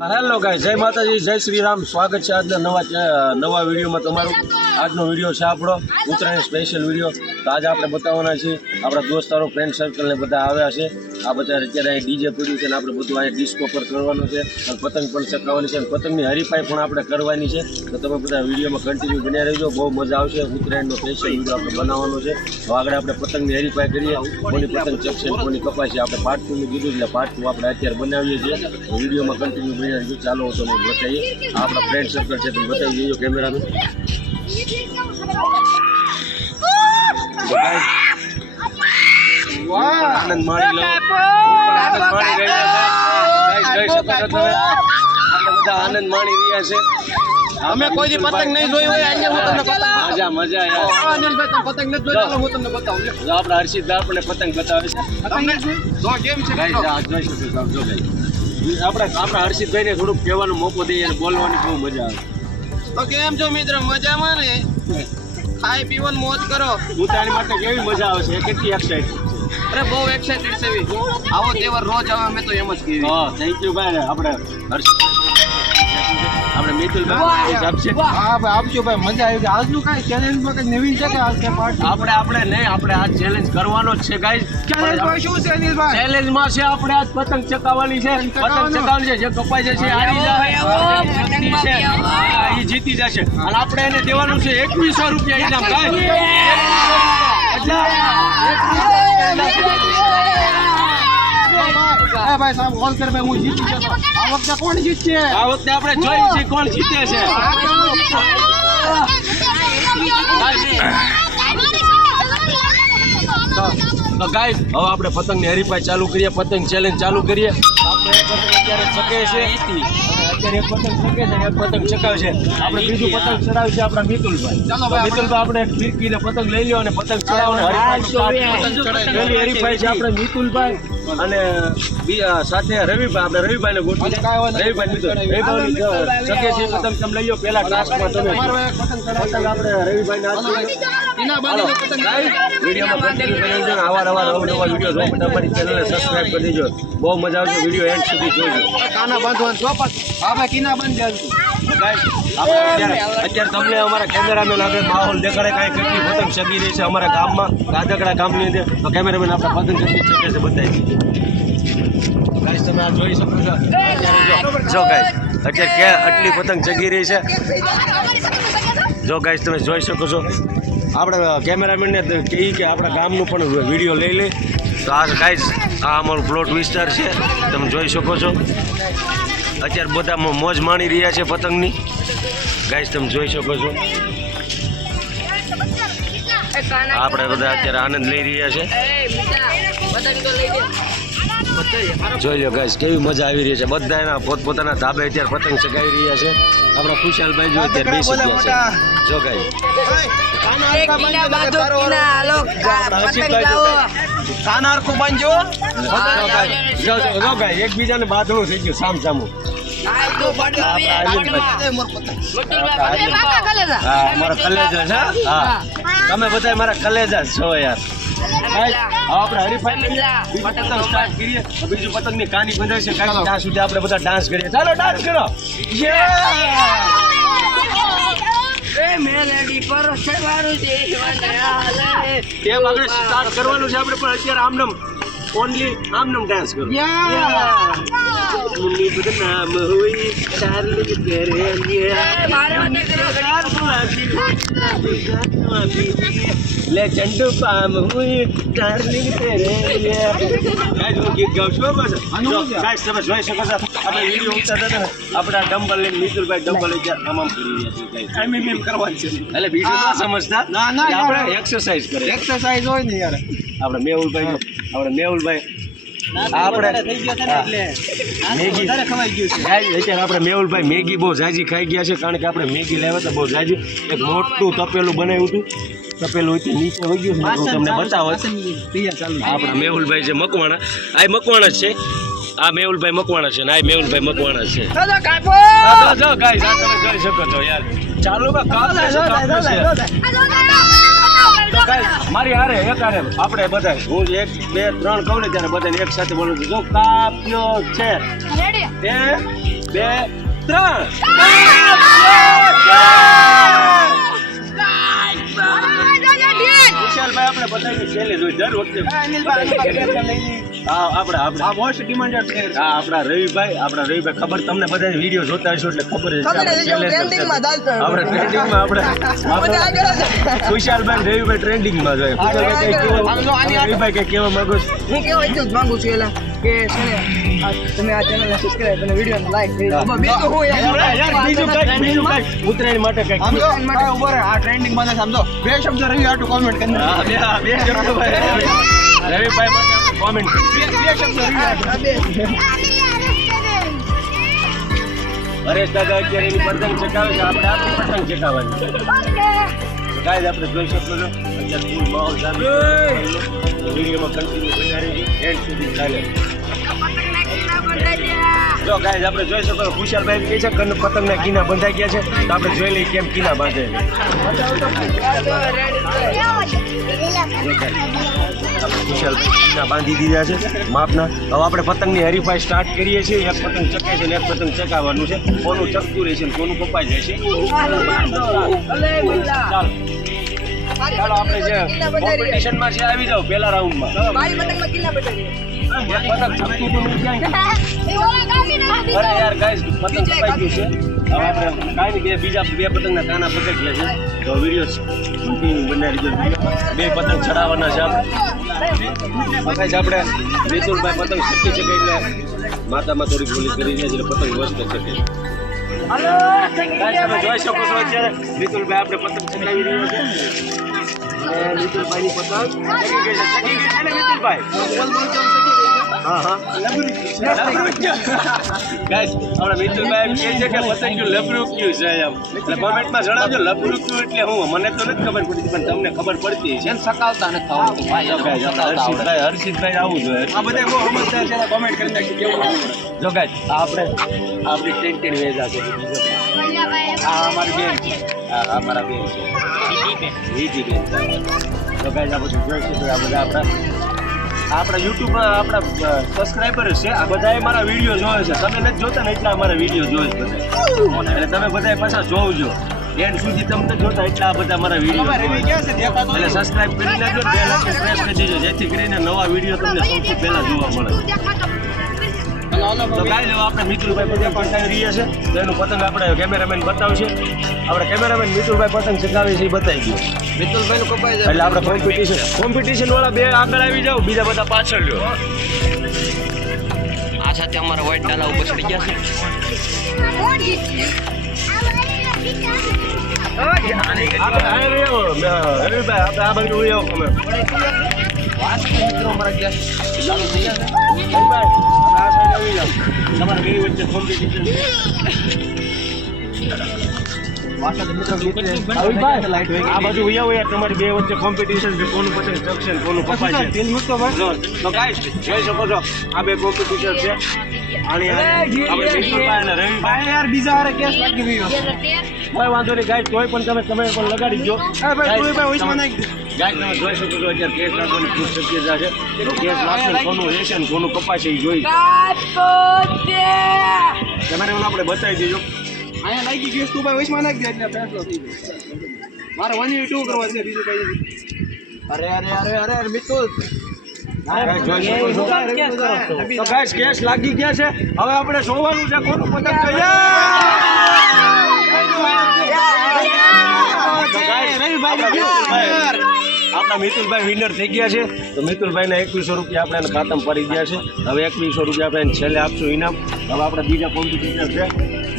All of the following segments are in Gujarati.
હેલો ગાઈસ, જય માતાજી, જય શ્રી રામ. સ્વાગત છે આજના નવા વિડીયોમાં તમારું. આજનો વિડીયો છે આપણો ઉત્તરાયણ સ્પેશિયલ વિડીયો. તો આજે આપણે બતાવવાના છીએ આપણા દોસ્તારો ફ્રેન્ડ સર્કલને બધા આવ્યા છે. આ બધા અત્યારે અહીં ડીજે પડ્યું છે અને આપણે બધું અહીંયા ડિસ્કો પર કરવાનું છે અને પતંગ પણ ચકાવવાની છે અને પતંગની હરીફાઈ પણ આપણે કરવાની છે. તો તમે બધા વિડીયોમાં કન્ટિન્યુ બન્યા રહેજો, બહુ મજા આવશે. ઉત્તરાયણનો સ્પેશિયલ વિડીયો આપણે બનાવવાનો છે. તો આગળ આપણે પતંગની હરીફાઈ કરીએ, કોની પતંગ ચકશે કોની કપાય છે. આપણે પાર્ટ 2 નું કીધું એટલે પાર્ટ 2 આપણે અત્યારે બનાવીએ છીએ. વિડીયોમાં કન્ટિન્યુ બન્યા રહેજો. ચાલો તમે બતાવીએ આપણા ફ્રેન્ડ સર્કલ છે, તમે બતાવી દઈએ કેમેરાનું. આનંદ માણી લો, આનંદ માણી રહ્યા છે. આનંદ માણી રહ્યા છે. અમે કોઈ દી પતંગ નહીં જોઈ હોય આજે હું તમને પતંગ મજા મજા યાર. અનિલભાઈ તમે પતંગ નથી જોઈ હું તમને બતાવું. જો આપણા હર્ષિતભાઈ આપણને પતંગ બતાવે છે. તમને જો કેમ છે ગાઈસ આ જોઈ શકો છો. જો ગાઈસ આપણા હર્ષિતભાઈને થોડુંક કહેવાનો મોકો દઈએ અને બોલવાની બહુ મજા આવે. તો કેમ છો મિત્ર, મજામાં ને? ખાઈ પીવાનું મોજ કરો. ઉત્તરાયણ માટે કેવી મજા આવે છે, કેટલી એક્સાઇટેડ. અરે બહુ એક્સાઇટેડ છે. આવો તહેવાર રોજ આવે અમે તો એમ જ કહીએ. હા થેન્ક યુ ભાઈ. આપણે મિતુલભાઈ આપશે. હા ભાઈ આપજો ભાઈ, મજા આવી ગઈ. આજનું કાંઈ ચેલેન્જમાં કંઈ નવીન છે કે આજ કે પાર્ટ આપણે નહીં, આપણે આ ચેલેન્જ કરવાનો જ છે ગાઈસ. ચેલેન્જમાં શું છે અનિલભાઈ? ચેલેન્જમાં છે આપણે આજ પતંગ ચકાવવાની છે. પતંગ ચકાવવાની છે, જે કપાઈ જશે હારી જાય છે, એ જીતી જશે. અને આપણે એને દેવાનું છે 2100 રૂપિયા ઇનામ. ભાઈ સાહેબ કોલ કર ભાઈ, હું જીતી જતો. આ વખતે કોણ જીતશે? આ વખતે આપણે જોઈએ છીએ કોણ જીતે છે. તો ગાઈસ હવે આપણે પતંગની હરીફાઈ ચાલુ કરીએ, પતંગ ચેલેન્જ ચાલુ કરીએ. આપણે એક પતંગ અત્યારે ચકે છે, અત્યારે એક પતંગ ચકે છે, એક પતંગ ચકાવે છે. આપણે બીજું પતંગ ચડાવે છે આપણા મિતુલભાઈ. મિતુલભાઈ આપણે ફિરકીને પતંગ લઈ લ્યો અને પતંગ ચડાવવાનો પહેલી હરીફાઈ છે આપણે મિતુલભાઈ અને સાથે રવિભાઈ. આપણે રવિભાઈને ગોઠવી રવિભાઈ મિતુલ રવિભાઈ ચકે છે પતંગ તમે લઈ લો. પહેલા ટાસ્કમાં તમે પતંગ આપણે રવિભાઈને વિડીયોમાં કન્ટિન્યુ કરી દેજો. અવારનવાર નવા વિડીયો જોવા માટે અમારી ચેનલને સબસ્ક્રાઇબ કરી દેજો. બહુ મજા આવશે. વિડીયો એન્ડ સુધી જોજો. કાના બાંધવાનું ચોપટ. હા ભાઈ કિના બાંધી દેજો. અત્યારે તમને અમારા કેમેરામેન આપણે માહોલ દેખાડે કાંઈ કેટલી પતંગ ચગી રહી છે અમારા ગામમાં, ગાદકડા ગામની અંદર. તો કેમેરામેન આપણા પતંગ કેટલી ચગે છે બતાવી દીધી. ગાઈસ તમે આ જોઈ શકો છો. જો ગાઈસ અત્યારે આટલી પતંગ ચગી રહી છે. જો ગાઈસ તમે જોઈ શકો છો. આપણે કેમેરામેનને કહીએ કે આપણા ગામનું પણ વિડીયો લઈ લે. તો આ ગાઈસ આ અમારું પ્લોટ વિસ્તાર છે, તમે જોઈ શકો છો. અત્યારે બધા મોજ માણી રહ્યા છે પતંગની. ગાઈસ તમે જોઈ શકો છો. આપણે બધા અત્યારે આનંદ લઈ રહ્યા છે. જોઈ લો ગાઈસ કેવી મજા આવી રહી છે. બધા એના પોતપોતાના ધાબે અત્યારે પતંગ ચગાવી રહ્યા છે. આપણા ખુશાલભાઈ જો અત્યારે બેસી ગયા છે. જો ગાઈસ એકબીજાને બાંધણું થઈ ગયું સામ સામું. મારા કલેજા છે. હા તમે બધા મારા કલેજા છો યાર. આપણે હરીફાઈ સ્ટાર્ટ કરીએ. બીજું પતંગની કાની બંધાય છે ત્યાં સુધી આપણે બધા ડાન્સ કરીએ. ચાલો ડાન્સ કરો. કેમ આગળ સ્ટાર્ટ કરવાનું છે આપણે, પણ અત્યારે આમનામ ઓનલી આમનામ ડાન્સ કરો. મુન્ની બદનામ હોઈ ડાર્લિંગ લે ચંડુ પામ હુઈ ડાર્લિંગ તેરે ગાઈસ હું ગીત ગાઉં છું. બસ ગાઈસ તમે જોઈ શકો છો. આપણે વિડીયો ઉતારતા હતા ને, આપણા ડમ્બલ લઈને મિતુલભાઈ ડમ્બલ અત્યારે તમામ કરી રહ્યા છે. ગાઈસ એમ કરવાનું છે એટલે વિડીયો ના સમજતા. ના આપણે એક્સરસાઇઝ કરે. એક્સરસાઇઝ હોય ને યાર. આપણે મેહુલભાઈ આપણે મેહુલભાઈ મેગી બહુ ઝાઝી ખાઈ ગયા છે. કારણ કે આપણે મેગી લાવ્યા હતા બહુ ઝાઝી. એક મોટું તપેલું બનાવ્યું હતું. તપેલું નીચે હોય ગયું છે. તમને બતાવો. આપણા મેહુલભાઈ છે મકવાણા. આ મકવાણા છે. આ મેહુલભાઈ મકવાણા છે ને આ મેહુલભાઈ મકવાણા છે. જો ગાઈસ આ તમે જોઈ શકો છો યાર. ચાલુ મારી હારે એક હારે આપણે બધા હું 1 2 3 કહું ને ત્યારે બધાને એક સાથે બોલું છું. જો કાપ્યો છે વિશાલભાઈ આપણે બધાની છેલ્લે જોઈ દર વખતે હા આપણા મોસ્ટ ડિમાન્ડેડ પ્લેયર હા આપણા રવિભાઈ ખબર તમને બધા વિડીયો જોતા હશો એટલે ખબર છે આપણે ટ્રેન્ડિંગમાં આપણે વિશાલભાઈ રવિભાઈ ટ્રેન્ડિંગમાં જોઈએ રવિભાઈ કઈ કહેવા માંગો છો હું કેવા એટલું જ માંગુ છું એલા કે છે ને તમે આ ચેનલને સબસ્ક્રાઇબ અને વિડીયોને લાઈક કરી દો બીજું હું બીજું કઈ ઉત્તરાયણ માટે કઈ સમજો ઉભો રહે આ ટ્રેન્ડિંગ માં સમજો બે શબ્દ રવિ આટુ કોમેન્ટ કરી બે શબ્દો રવિભાઈ માટે કોમેન્ટ બે શબ્દ રવિ આટુ હરેશ દાદા અત્યારે એની પતંગ ચગાવે છે આપણે આપણી પતંગ ચગાવવાની છે ગાઈઝ આપણે જોઈ શકો છો અત્યારે ફૂલ માહોલ ચાલુ છે વિડીયોમાં કન્ટિન્યુ બના રહેજો એન્ડ સુધી ચાલે જો ગાઈઝ આપણે જોઈ શકો છો ખુશાલભાઈ કહે છે કે પતંગના કીના બંધાઈ ગયા છે તો આપણે જોઈ લઈએ કેમ કીના બાંધે ખુશાલભાઈ કીના બાંધી દીધા છે માપના હવે આપણે પતંગની હરીફાઈ સ્ટાર્ટ કરીએ છીએ એક પતંગ ચકે છે ને એક પતંગ ચકાવવાનું છે કોનું ચકતું રહેશે ને કોનું કપાઈ જાય છે ચાલો આપણે જે કોમ્પિટિશનમાં છે આવી જાઓ પહેલા રાઉન્ડમાં મારી પતંગમાં કિલ્લા બતાવી એક પતંગ ચકતું તો નહીં ક્યાંય અરે યાર ગાઈસ પતંગ કપાઈ ગયું છે હવે આપણે કાંઈ નહીં બીજા બે પતંગના કાના પકડી લે છે તો વિડીયો કન્ટિન્યુ બનાવી દીધો બે પતંગ ચડાવવાના છે આપણે વિપુલભાઈ પતંગ છટકી છે એટલે માતામાં થોડી ભૂલી કરી છે એટલે પતંગ વસ્ત છે તમે જોઈ શકો છો અત્યારે વિપુલભાઈ આપણે પતંગ ચડાવી રહ્યો છે અને વિપુલભાઈની પતંગ ચકી ગઈ છે ને વિપુલભાઈ હા ગાઈસ આપણા મિતુલભાઈ કહે છે કે પતંગ લબરું ક્યું છે એમ એટલે કોમેન્ટમાં જણાવજો લબરું ક્યું એટલે હું મને તો નથી ખબર પડતી પણ તમને ખબર પડતી છે સકાવતા નથી આવડતું ભાઈ હર્ષિતભાઈ આવું જોઈએ આ બધા બહુ સમજદાર છે કોમેન્ટ કરી નાખી કેવું જો ગાઈસ આપણી ટેન્ટેડ વેજ આ છે આ અમારી બેન છે આ મારા બેન છે રીતિ બેન તો ગાઈસ આ બધું જોઈ શકો આ બધા આપણા યુટ્યુબમાં આપણા સબસ્ક્રાઈબર છે આ બધાએ મારા વિડીયો જોવે છે તમે નથી જોતા ને એટલા અમારા વિડીયો જોવે છે બધા એટલે તમે બધાએ પાછા જોવજો એન્ડ સુધી તમને જોતા એટલા આ બધા મારા વિડીયો એટલે સબસ્ક્રાઈબ કરી નાખજો બે લાખ પ્રેસ કરી દેજો જેથી કરીને નવા વિડીયો તમને સૌથી પહેલા જોવા મળે તો ગાઈસ આપણે મિત્રુભાઈ પતંગ ચગાવી રહ્યા છે તો એનું પતંગ આપણે કેમેરામેન બતાવશે આપણે કેમેરામેન મિત્રુભાઈ પતંગ ચગાવે છે એ બતાવી દો મિતુલભાઈ નું કપાઈ જાય એટલે આપણે કોમ્પિટિશન વાળા બે આગળ આવી જાવ બીજા બધા પાછળ લ્યો આ સાથે અમારા વ્હાઈટ ડાલા ઉપર ચડી ગયા આપણે આ બાજુ ઉઈ આવો તમે મિત્રો અમારા ગયા ચાલુ થઈ ગયા આ સાઈડ આવી જાવ તમારા બે વચ્ચે કોમ્પિટિશન આ બાજુ ઉઈ આવો યાર તમારી બે વચ્ચે કોમ્પિટિશન છે કોનું પતંગ ચકશે ને કોનું કપાય છે તો ગાઈસ જોઈ શકો છો આ બે કોમ્પિટિશન છે આપણે વિષ્ણુભાઈ અને રવિભાઈ યાર બીજા હારે કેસ લાગી ગયો કોઈ વાંધો નહીં ગાઈસ કોઈ પણ તમે પણ લગાડી દો ભાઈ ઓઈસમાં નાખી ગાઈસ તમે જોઈ શકો છો અત્યારે કેસ લાગવાની ખૂબ શક્યતા છે કેસ લાગશે ને કોનું રહેશે ને કોનું કપાય છે એ જોઈ તમારે આપણે બતાવી દેજો અહીંયા લાગી ગયો તું ભાઈ ઓઈસમાં નાખી દે એટલે ફેસલો થઈ ગયો મારે 1v2 કરવા છે બીજું કઈ અરે મિતુલ તો ગાઈસ કેસ લાગી ગયા છે હવે આપણે જોવાનું છે કોનું પતંગ જોઈએ આપણા મિતુલભાઈ વિનર થઈ ગયા છે તો મિતુલભાઈને 2100 રૂપિયા આપણે એને ખાતામાં પડી ગયા છે હવે 2100 રૂપિયા આપણે છેલ્લે આપશું ઇનામ હવે આપણે બીજા કોમ્પિટિટર છે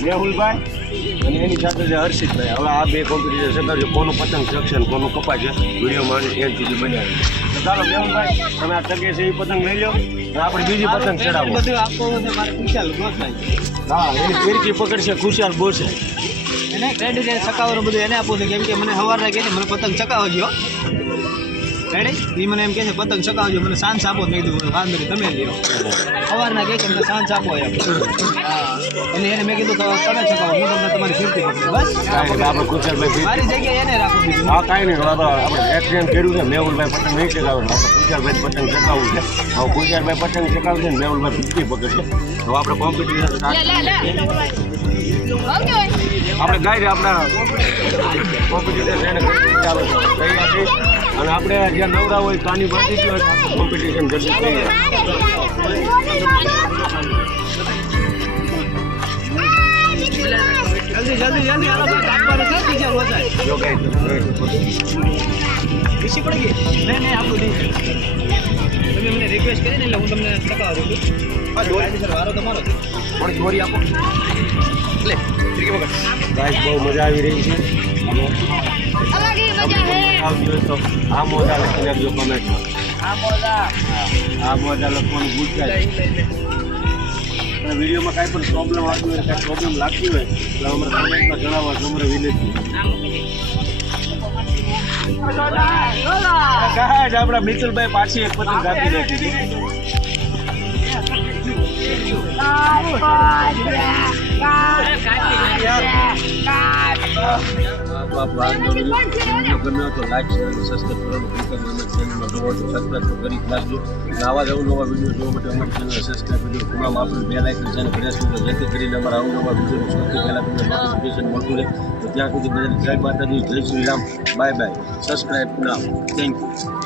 મેહુલભાઈ અને એની સાથે છે હર્ષિતભાઈ હવે આ બે કોમ્પિટિટર છે કરજો કોનું પતંગ ચકશે ને કોનું કપાય છે વિડીયોમાં એન્ડ સુધી બનાવી તો ચાલો મેહુલભાઈ તમે આ ચગે છે એ પતંગ લઈ લો અને આપણે બીજી પતંગ ચડાવો બધું આપવું છે મારે ખુશાલ ગોસાઈ હા એની ફિરકી પકડશે ખુશાલ બોલશે એને ક્રેડિટ ચકાવવાનું બધું એને આપવું છે કેમ કે મને સવારના કહે છે મને પતંગ ચકાવજો રેડી એ મને એમ કહે છે પતંગ ચકાવજો મને સાંજ આપો મેં કીધું વાંધો નહીં તમે લ્યો સવારના કહે છે મને સાંજ આપો એમ હા અને એને મેં કીધું તમે ચકાવો હું તમને તમારી ફિરકી પકડી બસ આપણે ખુશાલભાઈ મારી જગ્યાએ એને રાખો બીજું હા કાંઈ નહીં આપણે એક્સિડન્ટ કર્યું છે મેહુલભાઈ પતંગ નહીં ચગાવે આપણે ખુશાલભાઈ પતંગ ચગાવવું છે હવે ખુશાલભાઈ પતંગ ચગાવશે ને મેહુલભાઈ ફિરકી પકડશે તો આપણે કોમ્પિટિશન આપણે ગાઈ આપણા કોમ્પિટિશન એને ચાલુ થઈ હતી અને આપણે જ્યાં નવરા હોય કાની બાકી કોમ્પિટિશન જલ્દી થઈ જાય. જલ્દી હાલો ભાઈ, કાપવાનું છે બીજા વધારે જો ગાઈ બેસી પડી ગઈ. નહીં આપણું નહીં. તમે મને રિક્વેસ્ટ કરીને એટલે હું તમને ટકાવું છું. કાયદેસર વારો તમારો છે. પણ ચોરી આપો લે ત્રીજી વખત ગાઈસ બહુ મજા આવી રહી છે અને આવતી હોય તો આ મોજા લખી નાખજો કમેન્ટમાં. આ મોજા લખવાનું ભૂલતા જ. અને વિડીયોમાં કાંઈ પણ પ્રોબ્લેમ આવતી હોય કાંઈ પ્રોબ્લેમ લાગતી હોય તો અમારે કમેન્ટમાં જણાવવા તમારે વિનંતી. ગાઈસ આપણા મિતુલભાઈ પાછી એક પતંગ કાપી નાખી. ગમ્યો તો લાઈક શેર અને સબસ્ક્રાઈબ કરવાનું ભૂલતા નહીં. અમારી ચેનલમાં જોવો તો સબસ્ક્રાઈબ તો કરી જ નાખજો. અને આવા જ અવનવા વિડીયો જોવા માટે અમારી ચેનલને સબસ્ક્રાઈબ કરજો. તમામ આપણે બેલ આઇકન છે પ્રેસ કરજો જેથી કરીને અમારા અવનવા વિડીયો સૌથી પહેલાં તમને નોટિફિકેશન મળતું રહે. તો ત્યાં સુધી બધાને જય માતાજી, જય Shri Ram, bye bye. Subscribe now. Thank you.